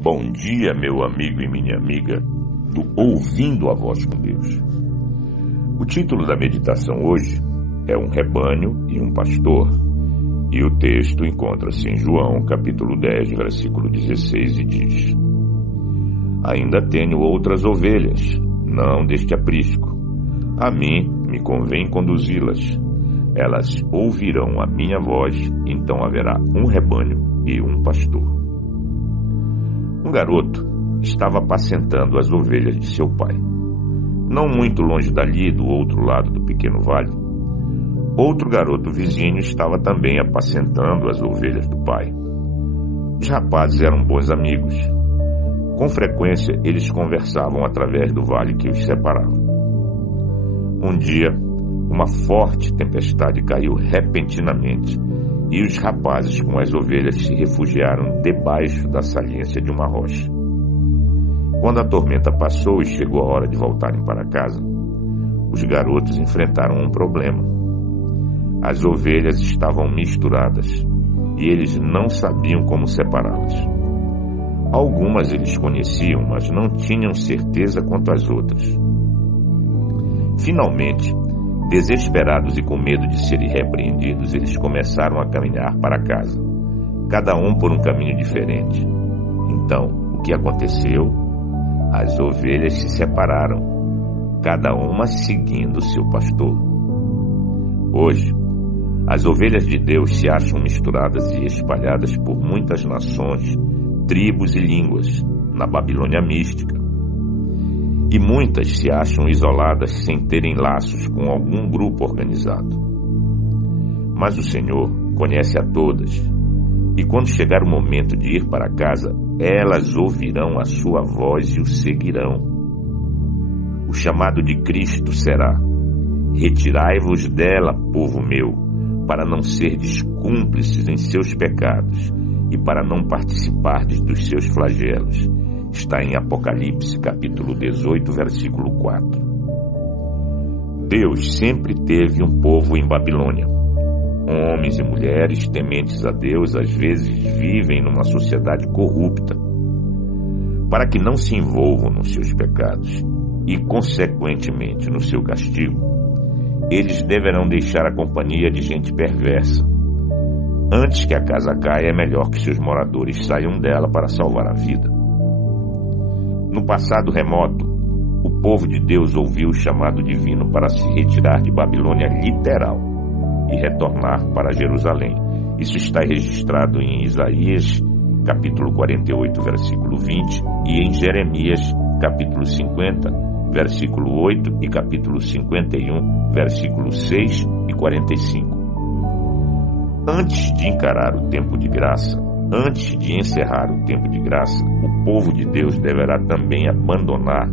Bom dia, meu amigo e minha amiga, do Ouvindo a Voz com Deus. O título da meditação hoje é Um Rebanho e um Pastor, e o texto encontra-se em João, capítulo 10, versículo 16, e diz: Ainda tenho outras ovelhas, não deste aprisco. A mim me convém conduzi-las. Elas ouvirão a minha voz, então haverá um rebanho e um pastor. Um garoto estava apacentando as ovelhas de seu pai. Não muito longe dali, do outro lado do pequeno vale, outro garoto vizinho estava também apacentando as ovelhas do pai. Os rapazes eram bons amigos. Com frequência, eles conversavam através do vale que os separava. Um dia, uma forte tempestade caiu repentinamente e os rapazes com as ovelhas se refugiaram debaixo da saliência de uma rocha. Quando a tormenta passou e chegou a hora de voltarem para casa, os garotos enfrentaram um problema. As ovelhas estavam misturadas e eles não sabiam como separá-las. Algumas eles conheciam, mas não tinham certeza quanto às outras. Finalmente, desesperados e com medo de serem repreendidos, eles começaram a caminhar para casa, cada um por um caminho diferente. Então, o que aconteceu? As ovelhas se separaram, cada uma seguindo seu pastor. Hoje, as ovelhas de Deus se acham misturadas e espalhadas por muitas nações, tribos e línguas na Babilônia mística. E muitas se acham isoladas sem terem laços com algum grupo organizado. Mas o Senhor conhece a todas, e quando chegar o momento de ir para casa, elas ouvirão a sua voz e o seguirão. O chamado de Cristo será: retirai-vos dela, povo meu, para não serdes cúmplices em seus pecados e para não participardes dos seus flagelos. Está em Apocalipse, capítulo 18, versículo 4. Deus sempre teve um povo em Babilônia. Homens e mulheres tementes a Deus às vezes vivem numa sociedade corrupta. Para que não se envolvam nos seus pecados e, consequentemente, no seu castigo, eles deverão deixar a companhia de gente perversa. Antes que a casa caia, é melhor que seus moradores saiam dela para salvar a vida. No passado remoto, o povo de Deus ouviu o chamado divino para se retirar de Babilônia literal e retornar para Jerusalém. Isso está registrado em Isaías, capítulo 48, versículo 20, e em Jeremias, capítulo 50, versículo 8, e capítulo 51, versículo 6 e 45. Antes de encarar o tempo de graça, antes de encerrar o tempo de graça, o povo de Deus deverá também abandonar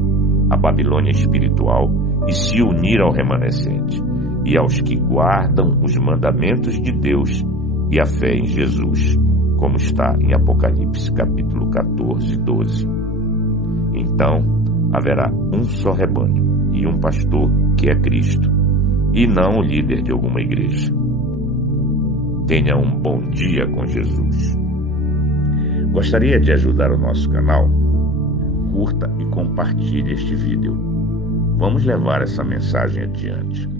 a Babilônia espiritual e se unir ao remanescente e aos que guardam os mandamentos de Deus e a fé em Jesus, como está em Apocalipse capítulo 14, 12. Então haverá um só rebanho e um pastor, que é Cristo, e não o líder de alguma igreja. Tenha um bom dia com Jesus. Gostaria de ajudar o nosso canal? Curta e compartilhe este vídeo. Vamos levar essa mensagem adiante.